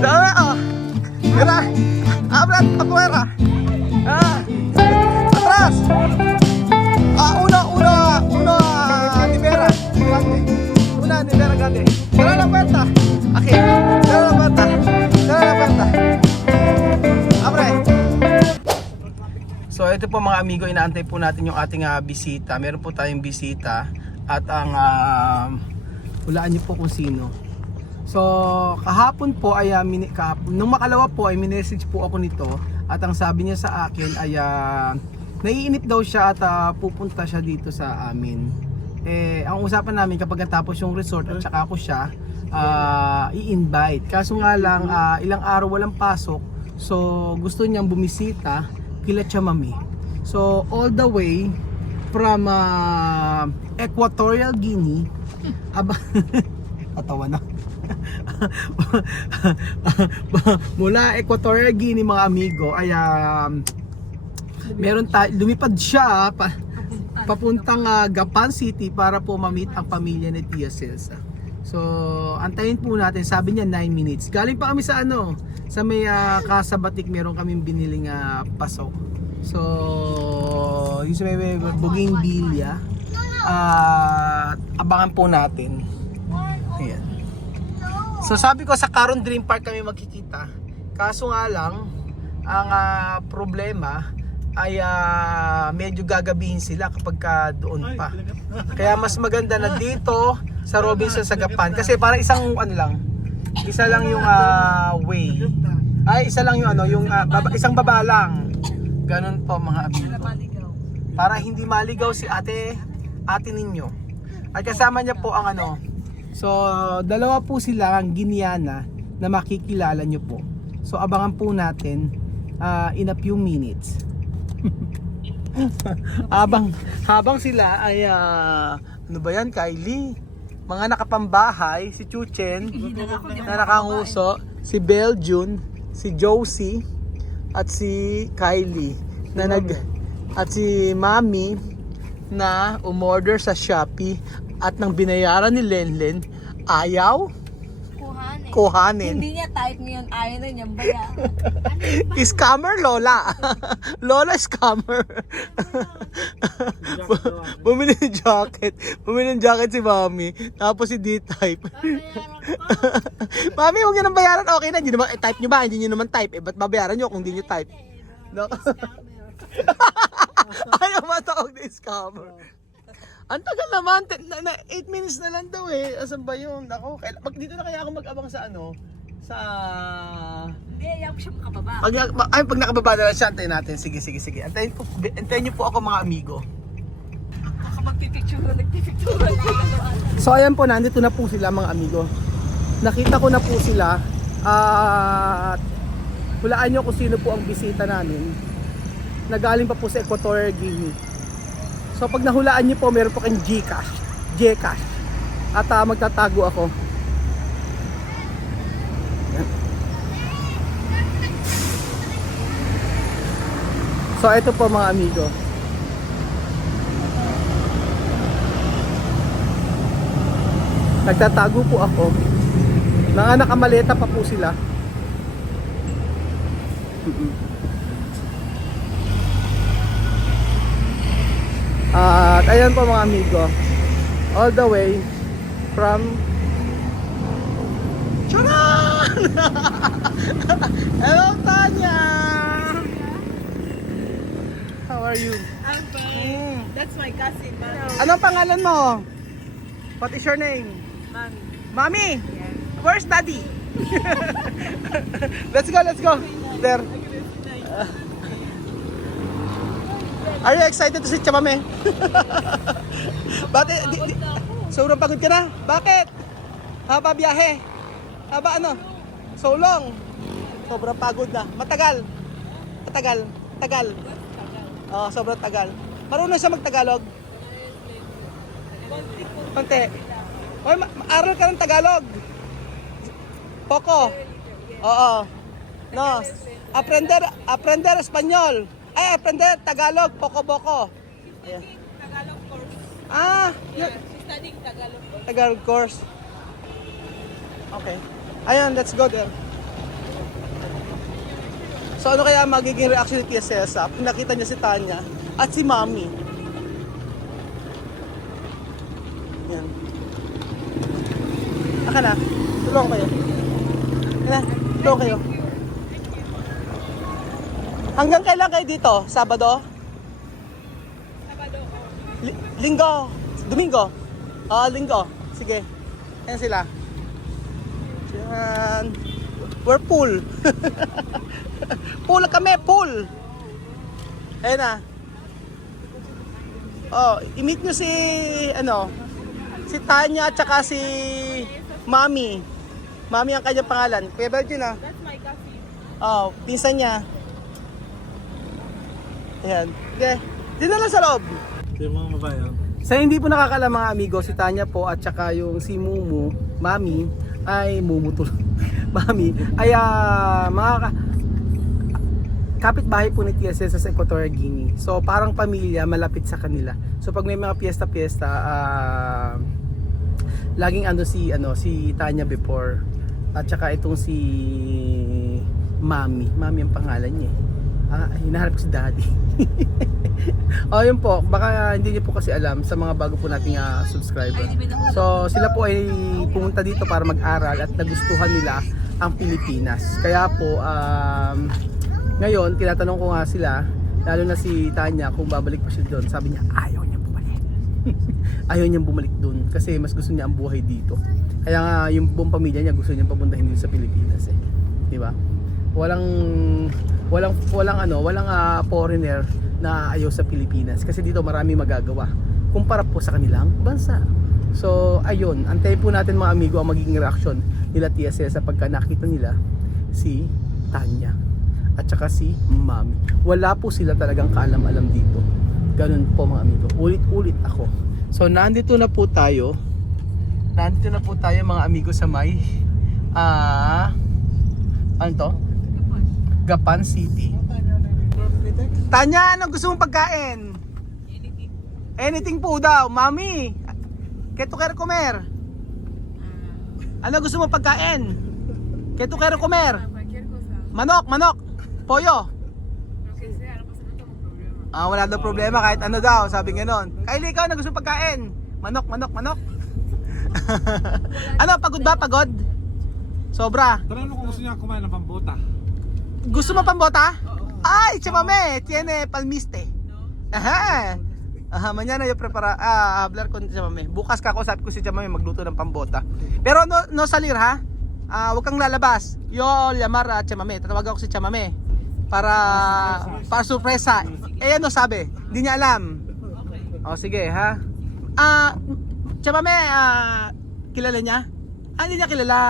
Dami oh. Tira. Abrat, afuera. Atrás. Uno, libera. Grande. Una, libera grande. Cierra la puerta. Aquí. Cierra la puerta. Cierra la puerta. Abre. So ito po mga amigo, inaantay po natin yung ating bisita. Meron po tayong bisita at ang hulaan niyo po kung sino. So kahapon po ay nung makalawa po ay minessage po ako nito at ang sabi niya sa akin ay naiinip daw siya at pupunta siya dito sa amin. Ang usapan namin kapag natapos yung resort at saka ako siya i-invite. Kaso nga lang ilang araw walang pasok. So gusto niyang bumisita kila Chamami. So all the way from Equatorial Guinea. Atawa na. Mula Equatorial Guinea mga amigo ay lumipad siya papuntang Gapan City para po ma-meet ang pamilya ni Tia Celsa. So antayin po natin, sabi niya 9 minutes. Galing pa kami sa sa may Kasabatik, meron kaming biniling paso. So yung sa may Bougainvillea, abangan po natin. Ayan. So sabi ko sa Caron Dream Park kami magkikita. Kaso nga lang ang problema ay medyo gagabihin sila kapag doon pa. Kaya mas maganda na dito sa Robinson sa Gapan kasi para isang isa lang yung way. Ay isa lang yung isang baba lang. Ganun po mga amigo. Para hindi maligaw si ate ninyo. At kasama niya po ang so dalawa po sila ang Guineana na makikilala nyo po. So abangan po natin in a few minutes. habang sila ay ano ba yan, Kylie? Mga nakapambahay, si Chuchen na nakanguso, si Beljun, si Josie at si Kylie at si Mami na umorder sa Shopee at nang binayaran ni Lenlen ayaw kuhanin. Hindi niya type niya yun, ayaw na niyang bayaran. Scammer Lola. Lola scammer. Bumili ng jacket si Mami. Tapos si D-type. Mami, huwag nyo nang bayaran. Okay na, hindi naman, type nyo ba? Hindi nyo naman type. Ba't babayaran nyo kung hindi nyo type? No? Ayaw matawag na scammer. Ang tagal naman, 8 minutes na lang daw Asan ba yun? Ako, dito na kaya ako mag-abang sa sa... Hindi, ayaw ko siya makababa. Pag nakababa na lang siya, antayin natin. Sige. Antayin niyo po ako mga amigo. Magpipicture. So ayan po, nandito na po sila mga amigo. Nakita ko na po sila. At hulaan nyo kung sino po ang bisita namin. Nagaling pa po sa Equatorial Guinea. So pag nahulaan niyo po, meron po kayong Gcash. At magtatago ako. So ito po mga amigo. Nagtatago po ako. Nakamaleta pa po sila. At ayan po mga amigo, all the way from Charan! Hello Tanya! How are you? I'm fine. That's my cousin, Mami. Anong pangalan mo? What is your name? Mami. Mami! Where's Daddy? Let's go! There. Are you excited to see Chamame? Bakit? Sobrang pagod ka na? Bakit? Haba biyahe? Haba So long? Sobrang pagod na. Matagal? Tagal? Oh, sobrang tagal. Marunong siya mag-Tagalog? Konti. Oy, aral ka ng Tagalog. Poco. Oo. No. Aprender Espanyol. Ay, aprender Tagalog, poco. Ayan. Tagalog course. Ah, She study Aning Tagalog. Tagalog course. Okay. Ayan, let's go there. So ano kaya magiging reaction ni Tia Cesa pag nakita niya si Tanya at si Mami? Yan. Aka na. Tulong kayo. Yan na. Tulong kayo. Hanggang kailan kayo dito? Sabado? Linggo. Domingo. Linggo. Sige. Ayan sila. Yan. We're full. Full kami, full. Ayan na. I-meet nyo si, si Tanya at saka si Mami. Mami ang kanyang pangalan. Kuya Virgin That's my cousin. Pinsan niya. Ayan. Okay. Dito lang sa loob. Yung mga mabayan. Sa hindi po nakakaalam mga amigo, si Tanya po at saka yung si Mumu, Mami, ay Mumu to. Mami, ay mga kapitbahay po ni Tia Cesa sa Equatorial Guinea. So parang pamilya, malapit sa kanila. So pag may mga piyesta-piyesta, laging si Tanya before. At saka itong si Mami. Mami ang pangalan niya. Hinahanap ko si Daddy. Yun po, baka hindi niyo po kasi alam sa mga bago po nating subscriber. So sila po ay pumunta dito para mag-aral at nagustuhan nila ang Pilipinas. Kaya po ngayon tinatanong ko nga sila, lalo na si Tanya kung babalik pa siya doon. Sabi niya ayaw niyang bumalik. Ayaw niyang bumalik doon kasi mas gusto niya ang buhay dito. Kaya nga yung buong pamilya niya gusto niyang papuntahin dito sa Pilipinas eh. 'Di ba? Walang foreigner na ayaw sa Pilipinas kasi dito marami magagawa kumpara po sa kanilang bansa. So ayun, antayin po natin mga amigo ang magiging reaction nila Tia Cesa pagka nakita nila si Tanya at saka si Mami. Wala po sila talagang kaalam-alam dito. Ganun po mga amigo. Ulit-ulit ako. So nandito na po tayo mga amigo sa may ano to? Gapan City. Tanya, anong gusto mong pagkain? Anything po daw, Mami. Keto kero comer. Ano gusto mong pagkain? Keto kero comer. Manok. Pollo. Wala daw problema kahit ano daw, sabi gano'n. Kylie, ikaw, ano gusto mong pagkain? Manok. Ano, pagod ba? Pagod? Sobra. Tanong mo kung gusto niya kumain ng pambota. Gusto mo pambota? Ay, chamame, tiene palmiste. Aha. Mañana yo prepara hablar con chamame. Bukas ka sabi ko si chamame magluto ng pambota. Pero no salir ha. Huwag kang lalabas. Yo llamar a chamame. Tatawagan ko si chamame para sorpresa. Ano sabi? Hindi niya alam. Sige ha. Chamame, kilala niya? Hindi niya kilala.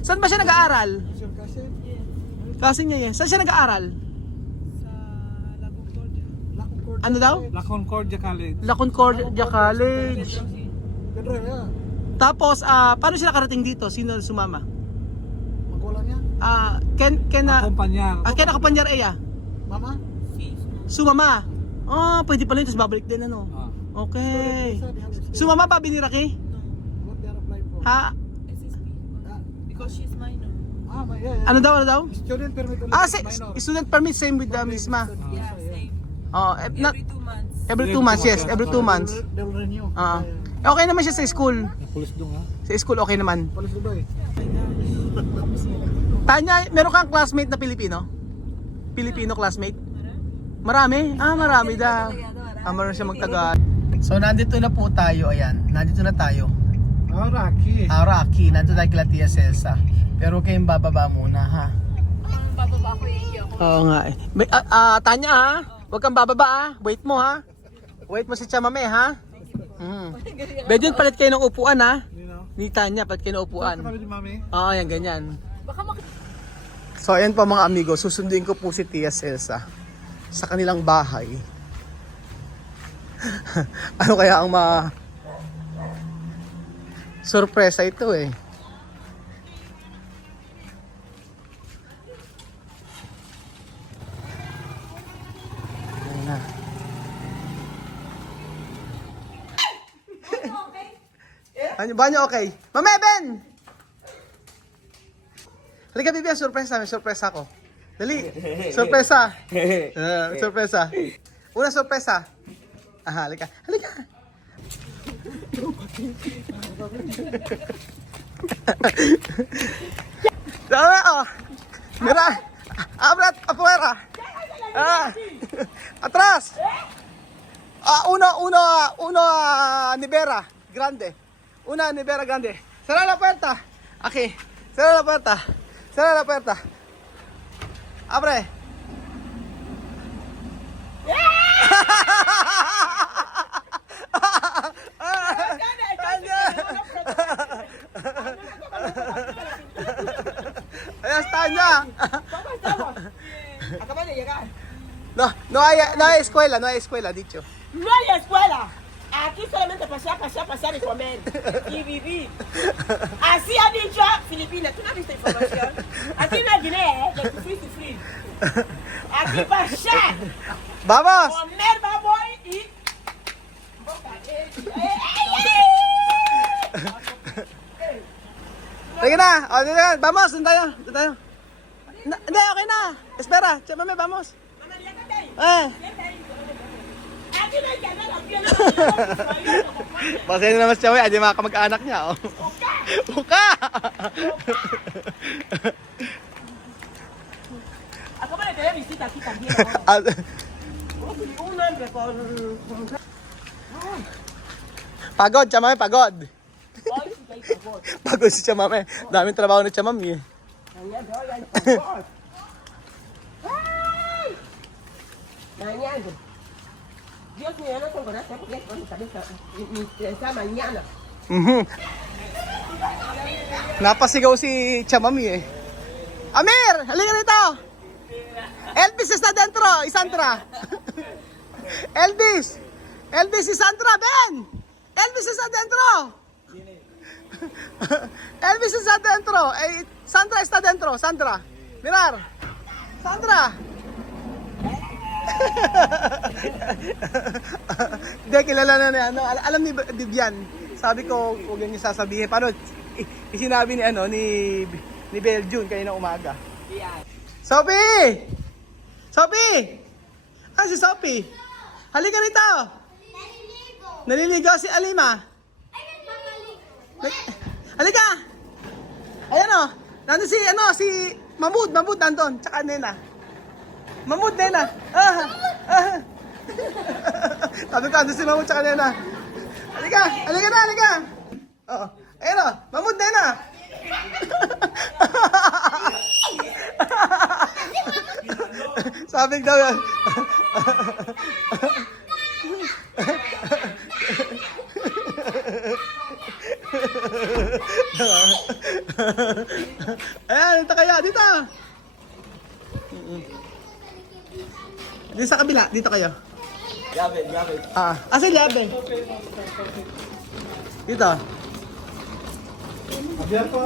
Saan ba siya nag-aaral? Kasi niya Saan siya nag-aaral? Sa La Concordia. Ano daw? La Concordia College. La Concordia College. Tapos, paano siya nakarating dito? Sino sumama? Magulang niya? Ken Kumpanyar. Eya? Mama? Sumama? Pwede pala yun, tapos babalik din ano? Okay. Sumama ba biniraki? What they are applying for? Ha? SSP. Because she's minor. Yeah. Ano daw? Student permit only. Minor. Student permit same with the misma. Yeah, same. Not Every 2 months. every 2 months, yes, every 2 months. They will renew. Okay naman siya sa school. Pulis doon ha. Sa school okay naman. Police Dubai. Tanya, meron kang classmate na Pilipino? Filipino classmate? Marami? Marami daw. Meron siya magtagal. So nandito na po tayo, ayan. Nandito na tayo. Rocky. Rocky, nandito tayo kila Tia Cesa. Pero huwag kayong bababa muna ha. Bababa ko yung ako. Oo nga eh. Tanya ha, huwag kang bababa ha. Wait mo ha. Wait mo si Chamame ha. Bedun, palit kayo ng upuan ha. Ni Tanya, palit kayo ng upuan. Kami ni Mami. Oo, yan ganyan. Baka So ayan po mga amigo, susunduin ko po si Tia Cesa sa kanilang bahay. Ano kaya ang sorpresa ito eh. Ayan na. Banyo, okay. Mama Ben! Halika, Bibi, surpresa. May surpresa ako. Dali. Surpresa. Surpresa. Una surpresa. Halika. Halika. Dami, oh. Mira. Abrat, afuera. Atrás. Uno, Nivera grande. Una Nivera grande. Cierra la puerta. Aquí. Cierra la puerta. Cierra la puerta. Abre. Ahí está ya. Acaba de llegar. No hay escuela, dicho. No hay escuela. Aquí solamente pasear y comer. Y vivir. Así ha dicho Filipinas. ¿Tú no has visto información? Aquí no hay Guinea, de free. Aquí pasear, Vamos. comer, vamos y... Sige na. O, dito na. Vamos, dun tayo. Hindi, okay na. Espera. Mami, vamos. Aquí no hay canal, aquí no hay... Pasensya naman siya, wey. Adi mga kamag-anak niya, oh. Uka! Acaba de tener visita aquí también. Un hombre con... Pagod, siya, mami, pagod. Hoy sí que hay favor. Pagod si siya, mami. Daming trabaho na siya, mami, eh. Mañana hoy hay favor. ¡Ay! Mañana. Dios mío, no tengo nada porque es con mi cabeza. Mi cabeza mañana. Napasigaw si Chamami, eh. Amir! Halika rito! Elvis está dentro! Isandra! Elvis! Elvis, Isandra, ven! Elvis está dentro! Elvis está dentro! Sandra está dentro! Sandra! Mirar! Sandra! Hindi, kilala na niya. Ano, alam ni Vivian. Sabi ko, huwag niyo sasabihin. Paano? Sinabi ni ni Beljun kanina umaga. Sophie! Sophie! Ah, si Sophie. Halika rito. Naliligo si Alima. Halika. Ayan o. Nandun si Mahmoud nandun. Tsaka Nena. Mahmoud, Nena. Sabi ko, andun si Mahmoud tsaka Nena. Halika na. Oo. Ayan o. Mahmoud, Nena. Sabi daw yan. Ayan, dito kayo. Dito. Dito sa kabila. Dito kayo. Yabe. Asan yabe? Dito. Abierto?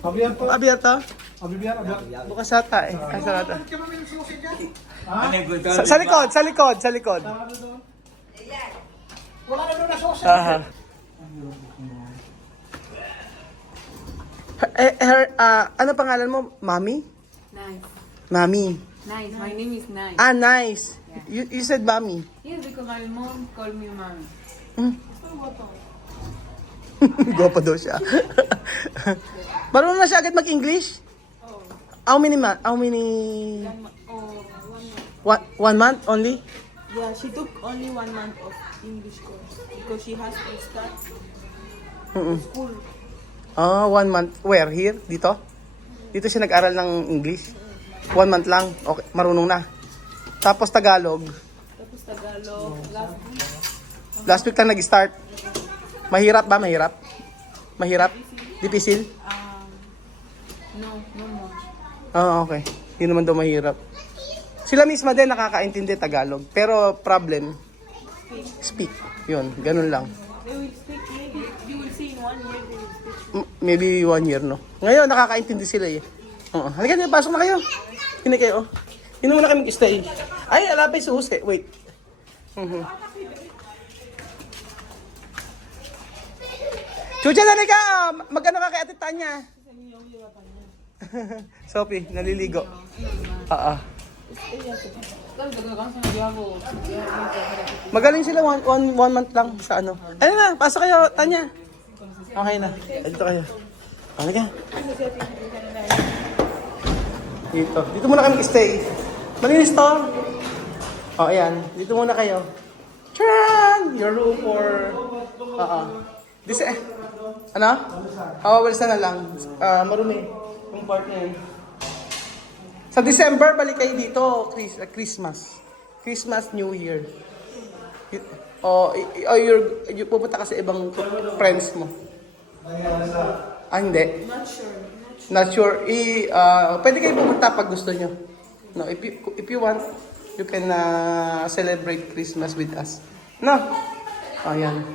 Abierto? Abierto? Abierto? Bukas ata eh. Ay, sarado. Ha? Sa likod. Wala na doon na sauce. Aha. Ano pangalan mo? Mami? Nice. Mami. Nice. My name is Nice. Ah, nice. You said Mami. Yes, because my mom called me mommy. Gwapo daw siya. Marunong na siya agad mag-English? How many? One month only? Yeah, she took only 1 month of English course because she has to start school. Ah, 1 month. Where? Here? Dito? Dito siya nag-aral ng English? 1 month lang? Okay, marunong na. Tapos Tagalog? Tapos Tagalog, Last week lang nag-start. Mahirap ba? Mahirap? Difficile? No much. Ah, okay. Hindi naman daw mahirap. Sila misma din nakakaintindi Tagalog. Pero problem, speak. Yun, ganun lang. they will speak maybe, you will see in 1 year they will speak. Maybe 1 year, no? Ngayon, nakakaintindi sila eh. Oo. Halika niyo, pasok na kayo. Hindi kayo. Hindi muna kayo mag-stay. Ay, alapay suhus eh. Wait. Chucha, dali ka! Mag-ano ka kay Ate Tanya? Sophie, naliligo. Oo. Magaling sila, one month lang sa ano. Ayun na, pasok kayo, Tanya. Okay na, dito kayo. Okay ka? Dito muna kami stay. Malinis to. O, ayan. Dito muna kayo. Tcharan! Your room for... Ano? Walis na lang. Marumi. Yung part na yun. Sa December, balik kayo dito. Christmas. Christmas, New Year. You pupunta ka sa ibang friends mo. Hindi. Not sure. Pwede kayo pumunta pag gusto nyo. No, if you want, you can celebrate Christmas with us. No? Ayan.